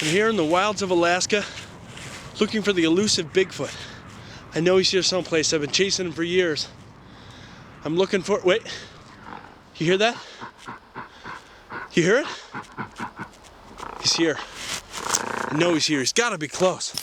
I'm here in the wilds of Alaska looking for the elusive Bigfoot. I know he's here someplace. I've been chasing him for years. I'm looking for, wait, you hear that? You hear it? He's here. I know he's here. He's gotta be close.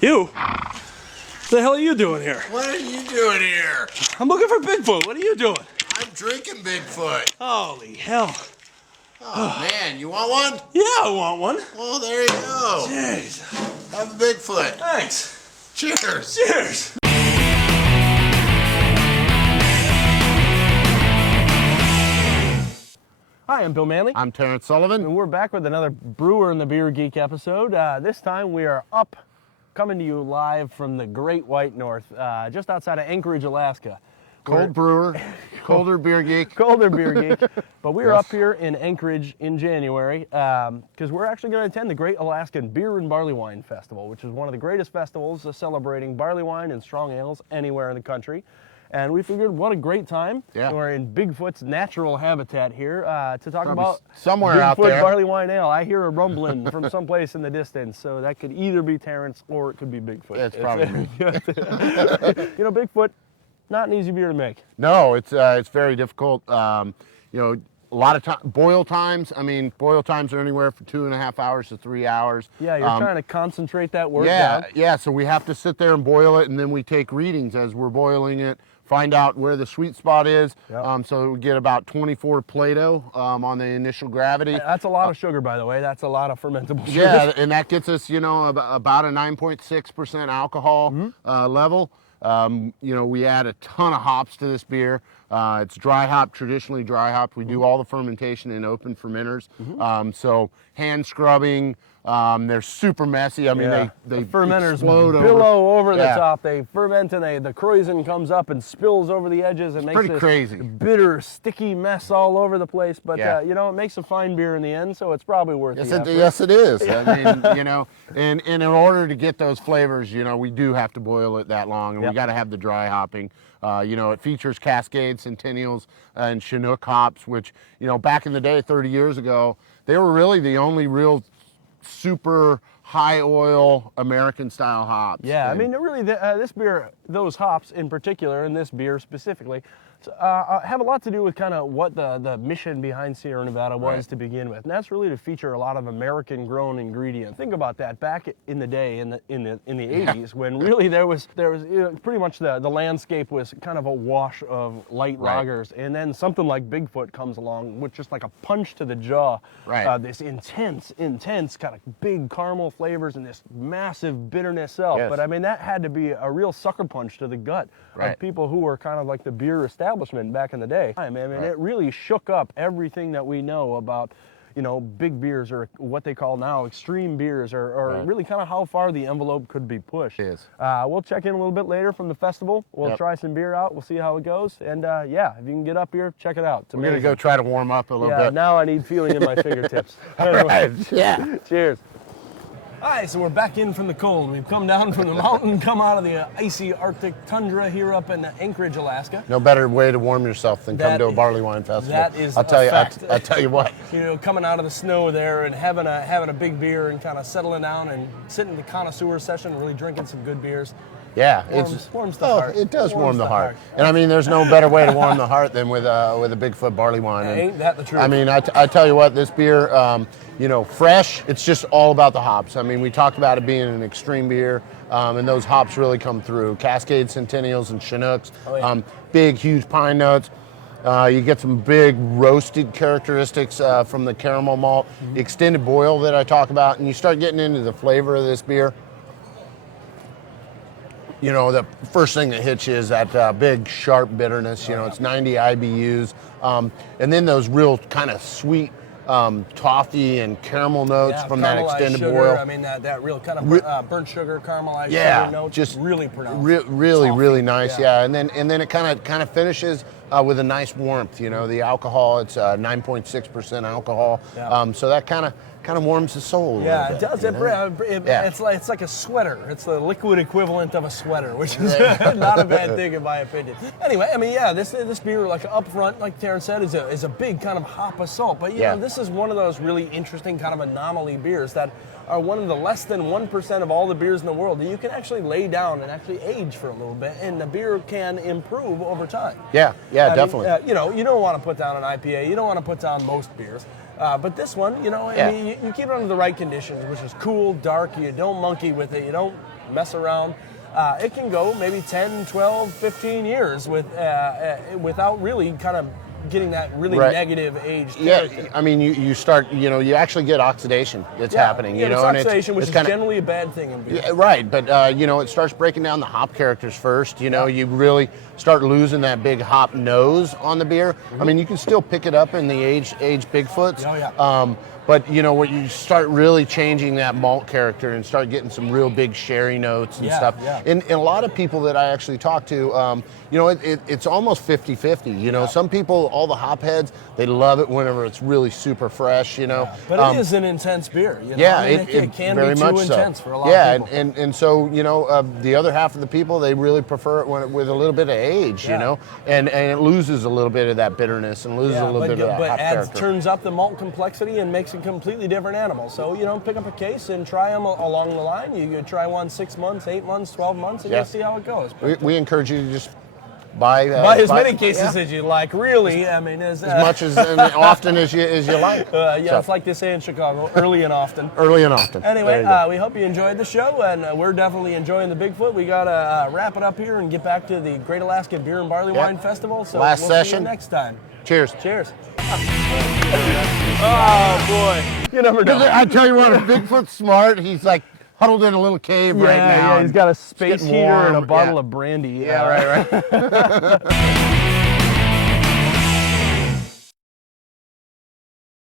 You? What the hell are you doing here? What are you doing here? I'm looking for Bigfoot. What are you doing? I'm drinking Bigfoot. Holy hell. Oh, man, you want one? Yeah, I want one. Well, there you go. Jeez. Have a Bigfoot. Thanks. Cheers. Cheers. Hi, I'm Bill Manley. I'm Terrence Sullivan. And we're back with another Brewer in the Beer Geek episode. This time we are coming to you live from the Great White North, just outside of Anchorage, Alaska. Cold brewer, colder beer geek. Colder beer geek. But we're up here in Anchorage in January because we're actually going to attend the Great Alaskan Beer and Barleywine Festival, which is one of the greatest festivals celebrating barley wine and strong ales anywhere in the country. And we figured, what a great time. Yeah. We're in Bigfoot's natural habitat here to talk about somewhere Bigfoot out there. Barley Wine Ale. I hear a rumbling from someplace in the distance, so that could either be Terrence or it could be Bigfoot. It's probably me. You know, Bigfoot, not an easy beer to make. No, it's very difficult. You know, a lot of time, boil times. I mean, boil times are anywhere from 2.5 hours to 3 hours. Yeah, you're trying to concentrate that work down. Yeah. So we have to sit there and boil it, and then we take readings as we're boiling it. Find out where the sweet spot is. Yep. So we get about 24 Plato on the initial gravity. That's a lot of sugar, by the way. That's a lot of fermentable sugar. Yeah, and that gets us, you know, about a 9.6% alcohol level. You know, we add a ton of hops to this beer. It's dry hop, traditionally dry hopped. We do all the fermentation in open fermenters. So hand scrubbing. They're super messy. I mean, they the fermenters explode billow over the top. They ferment and the krausen comes up and spills over the edges and makes this crazy, bitter, sticky mess all over the place. But you know, it makes a fine beer in the end, so it's probably worth it. Yes, it is. I mean, you know, and in order to get those flavors, you know, we do have to boil it that long, and we got to have the dry hopping. You know, it features Cascade, Centennials, and Chinook hops, which, you know, back in the day, 30 years ago, they were really the only real super high oil American style hops. Yeah, I mean, really, this beer, those hops in particular, and this beer specifically, have a lot to do with kind of what the mission behind Sierra Nevada was to begin with, and that's really to feature a lot of American-grown ingredients. Think about that back in the day, in the 80s, when really there was you know, pretty much the landscape was kind of a wash of light lagers, and then something like Bigfoot comes along with just like a punch to the jaw. This intense kind of big caramel flavors and this massive bitterness self. But I mean, that had to be a real sucker punch to the gut of people who were kind of like the beer establishment back in the day. I mean, it really shook up everything that we know about, you know, big beers, or what they call now extreme beers, or really kind of how far the envelope could be pushed. We'll check in a little bit later from the festival. We'll try some beer out. We'll see how it goes. And yeah, if you can get up here, check it out. We're going to go try to warm up a little bit. Now I need feeling in my fingertips. All right. Cheers. All right, so we're back in from the cold. We've come down from the mountain, come out of the icy Arctic tundra here up in Anchorage, Alaska. No better way to warm yourself than come to a barley wine festival. That is I'll tell you what. You know, coming out of the snow there and having a big beer and kind of settling down and sitting in the connoisseur session, really drinking some good beers. Yeah, warms the heart. It does warm the heart. And I mean, there's no better way to warm the heart than with a Bigfoot barley wine. And, ain't that the truth? I mean, I tell you what, this beer, you know, fresh. It's just all about the hops. I mean, we talked about it being an extreme beer, and those hops really come through. Cascade, Centennials, and Chinooks. Big, huge pine notes. You get some big roasted characteristics from the caramel malt, the extended boil that I talk about, and you start getting into the flavor of this beer. You know, the first thing that hits you is that big, sharp bitterness. You know, it's 90 IBUs. And then those real kind of sweet toffee and caramel notes from that extended sugar, boil. I mean, that real kind of burnt sugar, caramelized sugar notes. Just really pronounced. Really nice. Yeah. And then it kind of finishes with a nice warmth. You know, the alcohol, it's 9.6% alcohol. Yeah. So that kind of warms the soul. A Yeah, little it bit, does. you know? Yeah. It's like a sweater. It's the liquid equivalent of a sweater, which is not a bad thing in my opinion. Anyway, I mean, yeah, this beer, like up front, like Terrence said, is a big kind of hop assault. But you know, this is one of those really interesting kind of anomaly beers that are one of the less than 1% of all the beers in the world that you can actually lay down and actually age for a little bit, and the beer can improve over time. Yeah, definitely. You know, you don't want to put down an IPA. You don't want to put down most beers. But this one, you know, I mean, you keep it under the right conditions, which is cool, dark. You don't monkey with it. You don't mess around. It can go maybe 10, 12, 15 years without really kind of getting that really negative age character. Yeah, I mean, you start, you know, you actually get oxidation that's happening. Yeah, you know, oxidation, which is kinda, generally a bad thing in beer. Yeah, right, but you know, it starts breaking down the hop characters first. You know, you really start losing that big hop nose on the beer. I mean, you can still pick it up in the aged Bigfoots. Oh, yeah. But you know, when you start really changing that malt character and start getting some real big sherry notes and stuff. Yeah. And a lot of people that I actually talk to, you know, it's almost 50-50. You know, some people, all the hop heads, they love it whenever it's really super fresh. You know, but it is an intense beer. You know? Yeah, I mean, it can very be too much intense so. for a lot of people. And so you know, the other half of the people, they really prefer it with a little bit of age. You know, and it loses a little bit of that bitterness and loses a little bit of that hop character. Turns up the malt complexity and makes a completely different animal. So, you know, pick up a case and try them along the line. You could try one 6 months, 8 months, 12 months, and you'll see how it goes. We encourage you to just buy as many cases as you like, really. I mean, as much as and often as you like. It's like they say in Chicago, early and often. Early and often. Anyway, we hope you enjoyed the show, and we're definitely enjoying the Bigfoot. We got to wrap it up here and get back to the Great Alaskan Beer and Barley Wine Festival. So Last we'll session. See you next time. Cheers. Cheers. Oh boy, you never know. I tell you what, if Bigfoot's smart, he's like huddled in a little cave right now. Yeah, he's got a space heater and a warm. bottle of brandy. Yeah, right.